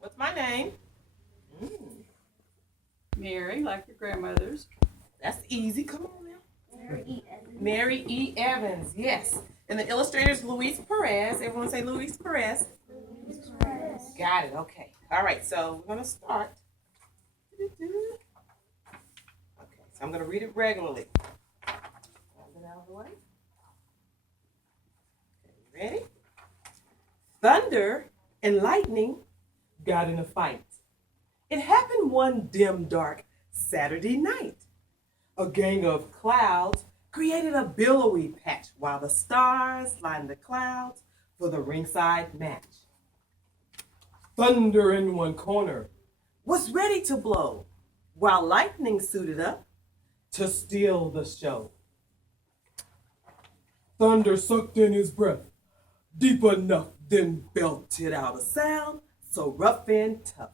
What's my name? Mm. Mary, like your grandmother's. That's easy. Come on now. Mary E. Evans. Mary E. Evans, yes. And the illustrator is Luis Perez. Everyone say Luis Perez. Luis Perez. Got it. Okay. All right. So we're going to start. Okay. So I'm going to read it regularly. Get out of the way. Okay, ready? Thunder and lightning got in a fight. It happened one dim, dark Saturday night. A gang of clouds created a billowy patch while the stars lined the clouds for the ringside match. Thunder in one corner was ready to blow, while lightning suited up to steal the show. Thunder sucked in his breath deep enough, then belted out a sound so rough and tough.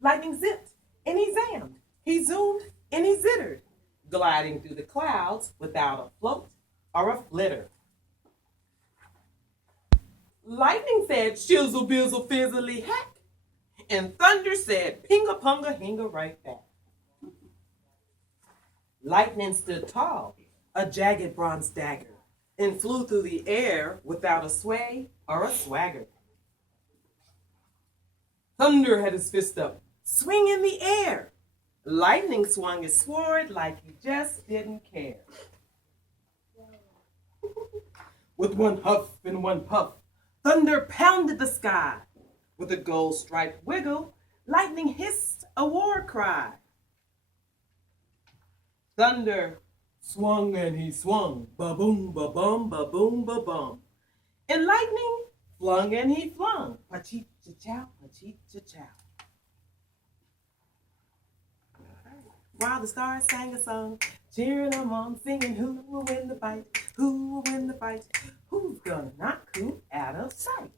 Lightning zipped and he zammed, he zoomed and he zittered, gliding through the clouds without a float or a flitter. Lightning said shizzle bizzle fizzly hack, and thunder said pinga punga hinga right back. Lightning stood tall, a jagged bronze dagger, and flew through the air without a sway or a swagger. Thunder had his fist up, swing in the air. Lightning swung his sword like he just didn't care. With one huff and one puff, thunder pounded the sky. With a gold-striped wiggle, lightning hissed a war cry. Thunder swung and he swung, ba-boom, ba-bum, ba-boom, ba-bum. And lightning flung and he flung, pa-cheep-cha-chow, pa-cheep-cha-chow. While the stars sang a song, cheering them on, singing, who will win the fight? Who will win the fight? Who's gonna knock who out of sight?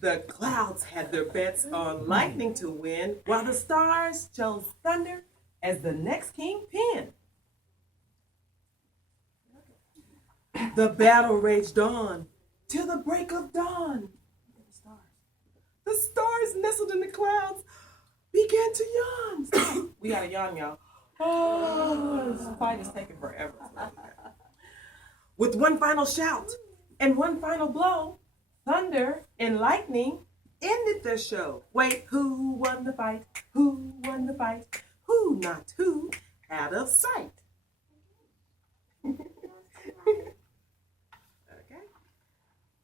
The clouds had their bets on lightning to win, while the stars chose thunder as the next kingpin. The battle raged on till the break of dawn. The stars nestled in the clouds began to yawn. We got a yawn, y'all. Oh, this fight is taking forever. With one final shout and one final blow, thunder and lightning ended their show. Wait, who won the fight? Who won the fight? Who knocked who out of sight? Okay.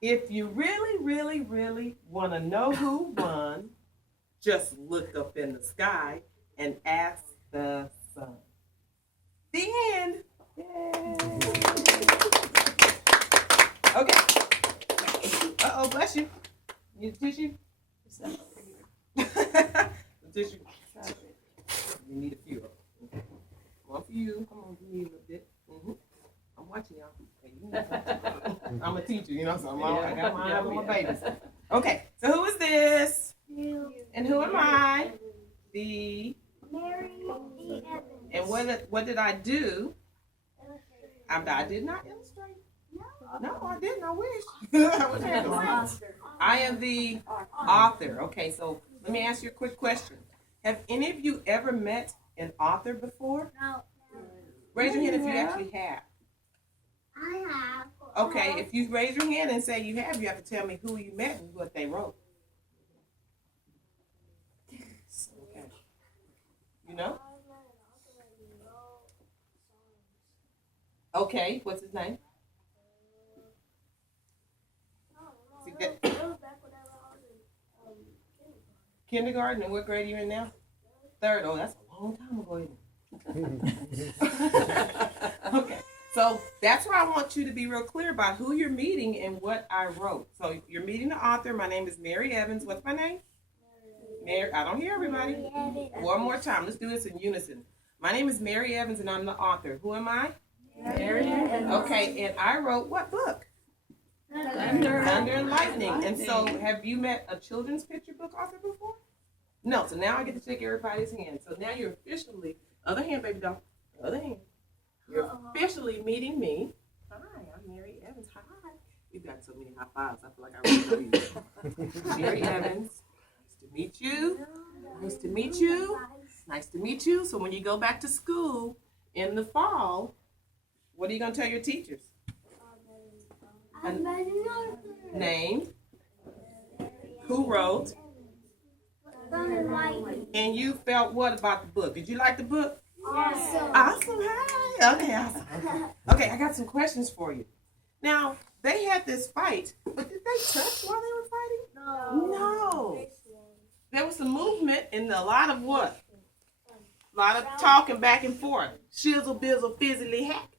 If you really, really, really want to know who won, just look up in the sky and ask the sun. The end. Yay. Okay. Uh-oh, bless you. Need a tissue? The tissue. You need a few. Okay. One for you. Come on, you need a bit. Mm-hmm. I'm watching y'all. Hey, you need I'm a teacher, you know, so I got my eyes on my babies. Okay, so who is this? You. And who am I? The. Mary E. Evans. And what did I do? I did not illustrate. No, I didn't. I wish. I wish I had the rights. I am the author. Okay, so let me ask you a quick question. Have any of you ever met an author before? No. Raise your hand if you actually have. I have. Okay, if you raise your hand and say you have to tell me who you met and what they wrote. Okay. You know? Okay, what's his name? See that? Kindergarten, and what grade are you in now? Third. Oh, that's a long time ago, isn't it? Okay, so that's why I want you to be real clear about who you're meeting and what I wrote. So you're meeting the author. My name is Mary Evans. What's my name? Mary. I don't hear everybody. One more time. Let's do this in unison. My name is Mary Evans, and I'm the author. Who am I? Mary Evans. Okay, and I wrote what book? Thunder. Thunder and Lightning. And so, have you met a children's picture book author before? No. So now I get to shake everybody's hand. So now you're officially, other hand, baby doll, other hand. You're officially meeting me. Hi, I'm Mary Evans. Hi. We've got so many high fives. I feel like I really know you. Mary Evans, meet you. Nice to meet you. Nice to meet you. So when you go back to school in the fall, what are you going to tell your teachers? Name. Who wrote? And you felt what about the book? Did you like the book? Awesome. Awesome. Hi. Okay, awesome. Okay, I got some questions for you. Now, they had this fight, but did they touch while they were fighting? No. There was some movement and a lot of what? A lot of talking back and forth. Shizzle, bizzle, fizzily hack.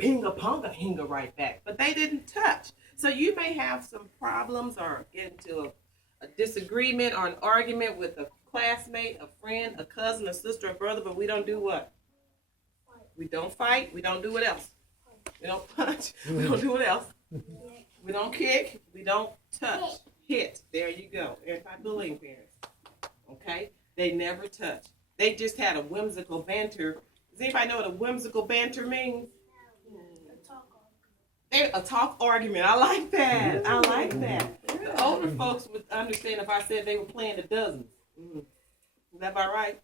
Pinga, ponga, hinga right back. But they didn't touch. So you may have some problems or get into a disagreement or an argument with a classmate, a friend, a cousin, a sister, a brother, but we don't do what? We don't fight. We don't do what else? We don't punch. We don't do what else? We don't kick. We don't touch. Hit. There you go. Anti-bullying parents. Okay? They never touch. They just had a whimsical banter. Does anybody know what a whimsical banter means? A talk argument. I like that. I like that. The older folks would understand if I said they were playing the dozens. Is that about right?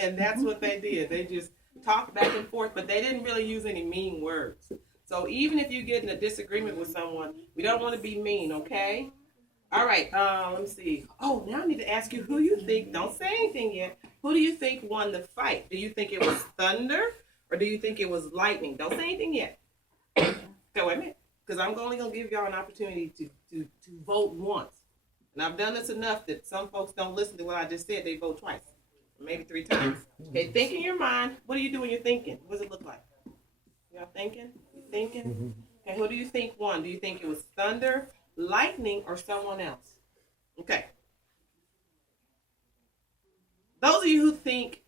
And that's what they did. They just talked back and forth, but they didn't really use any mean words. So even if you get in a disagreement with someone, we don't want to be mean, okay? All right, let me see. Oh, now I need to ask you who you think, don't say anything yet, who do you think won the fight? Do you think it was thunder or do you think it was lightning? Don't say anything yet. Okay, wait a minute, because I'm only going to give y'all an opportunity to vote once. And I've done this enough that some folks don't listen to what I just said. They vote twice, or maybe 3 times. Okay, think in your mind. What do you do when you're thinking? What does it look like? Y'all thinking? You thinking? Okay, who do you think won? Do you think it was thunder, lightning, or someone else? Okay. Those of you who think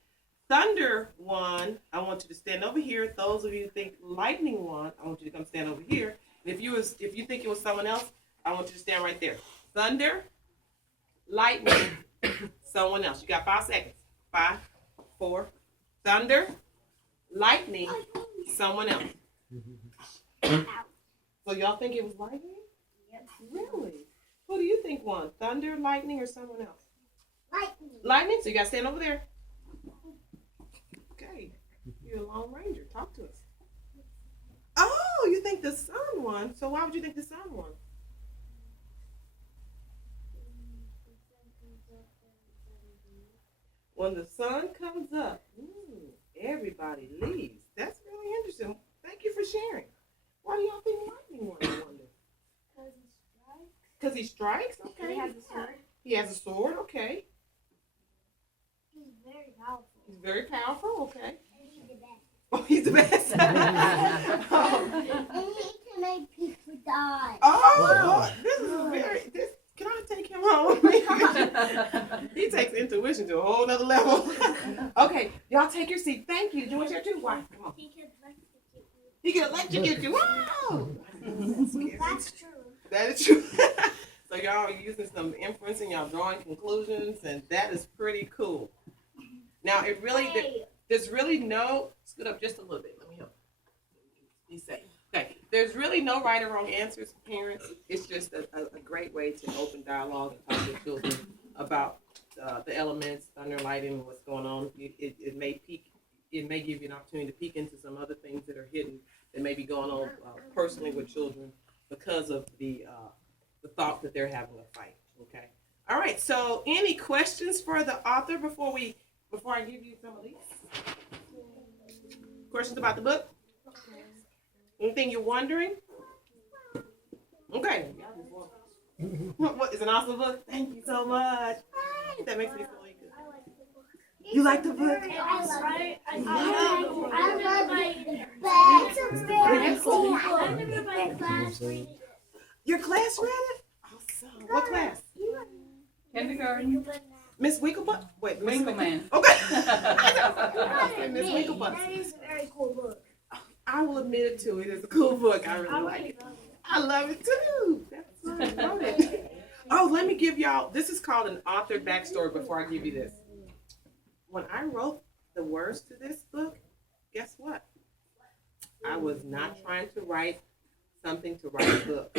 thunder won, I want you to stand over here. Those of you who think lightning won, I want you to come stand over here. And if you think it was someone else, I want you to stand right there. Thunder, lightning, someone else. You got 5 seconds. 5, 4. Thunder, lightning, someone else. So y'all think it was lightning? Yep. Really? Who do you think won? Thunder, lightning, or someone else? Lightning. Lightning? So you got to stand over there. Okay. You're a Lone Ranger. Talk to us. Oh, you think the sun won. So why would you think the sun won? When the sun comes up, everybody leaves. That's really interesting. Thank you for sharing. Why do y'all think lightning won? I wonder. Because he strikes? Okay. He has a sword. He has a sword? Okay. He's very powerful. He's very powerful? Okay. And he's the best. Oh, he's the best. And he can make people die. Oh, this is a very... Can I take him home? He takes intuition to a whole nother level. Okay, y'all take your seat. Thank you. Do you want your too? Why? Come on. He can electrocute you. Wow. That's true. That is true. So y'all are using some inference and y'all drawing conclusions, and that is pretty cool. Now, it really, there's really no, scoot up just a little bit. Let me help. Be safe. Okay, there's really no right or wrong answers, parents. It's just a great way to open dialogue and talk to children about the elements, thunder, lightning, and what's going on. It may give you an opportunity to peek into some other things that are hidden that may be going on personally with children because of the thought that they're having a fight. Okay. All right. So, any questions for the author before I give you some of these? Questions about the book? Anything you're wondering? Okay. What is an awesome book? Thank you so much. That makes me feel really good. You like the book? I love it. Your class read it? Awesome. What class? Kindergarten. Miss Winklebutt? Wait, Miss Winkleman. Okay. Miss Winklebutt. That is a very cool book. I will admit it too. It is a cool book. I really like it. I love it too. That's I love it. Oh, let me give y'all, this is called an author backstory before I give you this. When I wrote the words to this book, guess what? I was not trying to write something to write a book.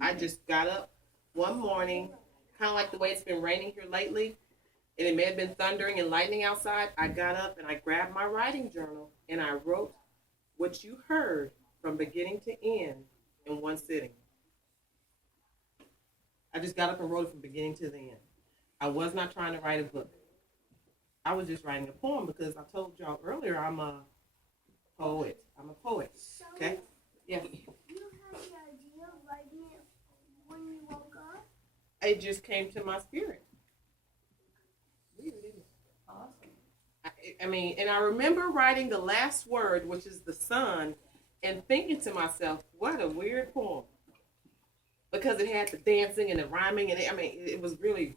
I just got up one morning, kind of like the way it's been raining here lately, and it may have been thundering and lightning outside, I got up and I grabbed my writing journal and I wrote what you heard from beginning to end in one sitting. I just got up and wrote it from beginning to the end. I was not trying to write a book. I was just writing a poem because I told y'all earlier I'm a poet. So Okay? Yeah. you had the idea of writing it when you woke up? It just came to my spirit. Weird, isn't it? Awesome. I mean, and I remember writing the last word, which is the sun, and thinking to myself, what a weird poem. Because it had the dancing and the rhyming, and it was really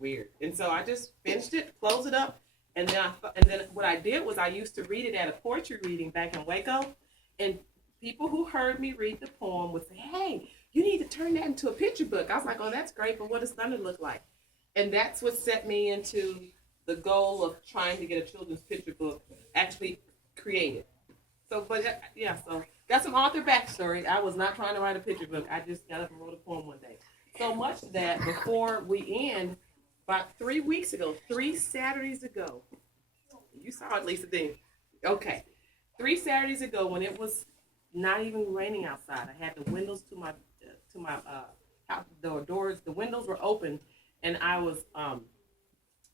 weird. And so I just finished it, closed it up, and then what I did was I used to read it at a poetry reading back in Waco, and people who heard me read the poem would say, "Hey, you need to turn that into a picture book." I was like, "Oh, that's great, but what does thunder look like?" And that's what set me into the goal of trying to get a children's picture book actually created. So, but yeah, so that's some author backstory. I was not trying to write a picture book. I just got up and wrote a poem one day. So much that before we end, about 3 weeks ago, 3 Saturdays ago, you saw it, Lisa Dean. Okay, 3 Saturdays ago when it was not even raining outside, I had the windows to my house, the doors, the windows were open, and I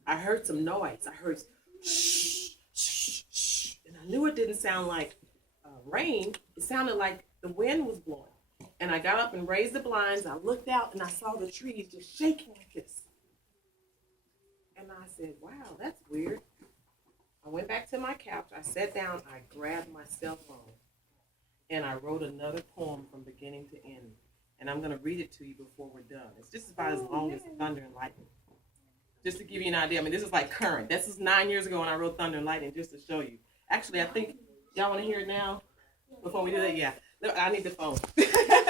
heard some noise. I heard shh, shh, shh, and I knew it didn't sound like rain. It sounded like the wind was blowing. And I got up and raised the blinds. I looked out and I saw the trees just shaking like this. And I said, wow, that's weird. I went back to my couch. I sat down. I grabbed my cell phone. And I wrote another poem from beginning to end. And I'm going to read it to you before we're done. It's just about as long as Thunder and Lightning. Just to give you an idea. I mean, this is like current. This is 9 years ago when I wrote Thunder and Lightning, just to show you. Actually, I think y'all want to hear it now? Before we do that? Yeah. I need the phone.